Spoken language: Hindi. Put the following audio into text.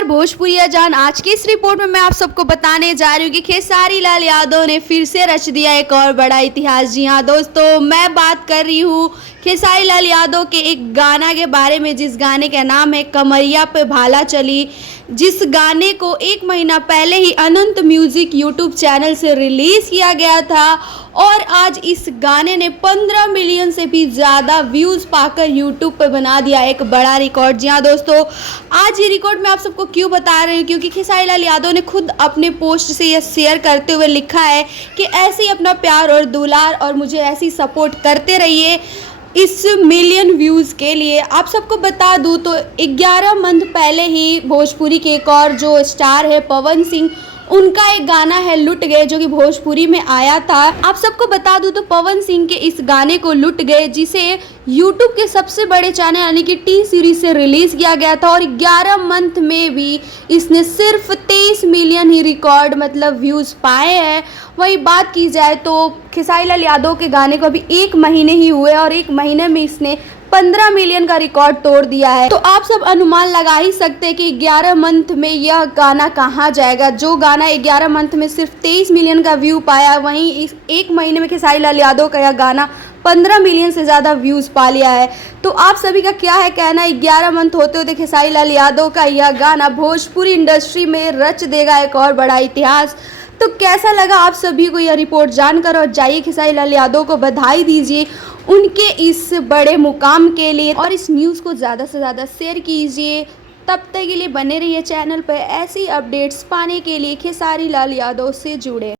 नमस्कार भोजपुरिया जान, आज की इस रिपोर्ट में मैं आप सबको बताने जा रही हूँ कि खेसारी लाल यादव ने फिर से रच दिया एक और बड़ा इतिहास। जी हाँ दोस्तों, मैं बात कर रही हूँ खेसारी लाल यादव के एक गाना के बारे में, जिस गाने का नाम है कमरिया पे भाला चली। जिस गाने को एक महीना पहले ही अनंत म्यूजिक यूट्यूब चैनल से रिलीज किया गया था और आज इस गाने ने 15 मिलियन से भी ज़्यादा व्यूज़ पाकर यूट्यूब पर बना दिया एक बड़ा रिकॉर्ड। जी हाँ दोस्तों, आज ये रिकॉर्ड मैं आप सबको क्यों बता रही हूँ, क्योंकि खेसारी लाल यादव ने खुद अपने पोस्ट से यह शेयर करते हुए लिखा है कि ऐसे ही अपना प्यार और दुलार और मुझे ऐसी सपोर्ट करते रहिए इस मिलियन व्यूज़ के लिए। आप सबको बता दूं तो 11 मंथ पहले ही भोजपुरी के एक और जो स्टार है पवन सिंह, उनका एक गाना है लुट गए, जो कि भोजपुरी में आया था। आप सबको बता दूं तो पवन सिंह के इस गाने को लुट गए, जिसे यूट्यूब के सबसे बड़े चैनल यानी कि टी सीरीज से रिलीज़ किया गया था और 11 मंथ में भी इसने सिर्फ 23 मिलियन ही रिकॉर्ड मतलब व्यूज़ पाए हैं। वही बात की जाए तो खेसारी लाल यादव के गाने को अभी 1 महीने ही हुए और 1 महीने में इसने 15 मिलियन का रिकॉर्ड तोड़ दिया है। तो आप सब अनुमान लगा ही सकते हैं कि 11 मंथ में यह गाना कहाँ जाएगा। जो गाना 11 मंथ में सिर्फ 23 मिलियन का व्यू पाया, वहीं इस 1 महीने में खेसारी लाल यादव का यह गाना 15 मिलियन से ज़्यादा व्यूज़ पा लिया है। तो आप सभी का क्या है कहना, 11 मंथ होते होते खेसारी लाल यादव का यह गाना भोजपुरी इंडस्ट्री में रच देगा एक और बड़ा इतिहास। तो कैसा लगा आप सभी को यह रिपोर्ट जानकर, और जाइए खेसारी लाल यादव को बधाई दीजिए उनके इस बड़े मुकाम के लिए और इस न्यूज़ को ज़्यादा से ज़्यादा शेयर कीजिए। तब तक के लिए बने रहिए चैनल पर, ऐसी अपडेट्स पाने के लिए खेसारी लाल यादव से जुड़े।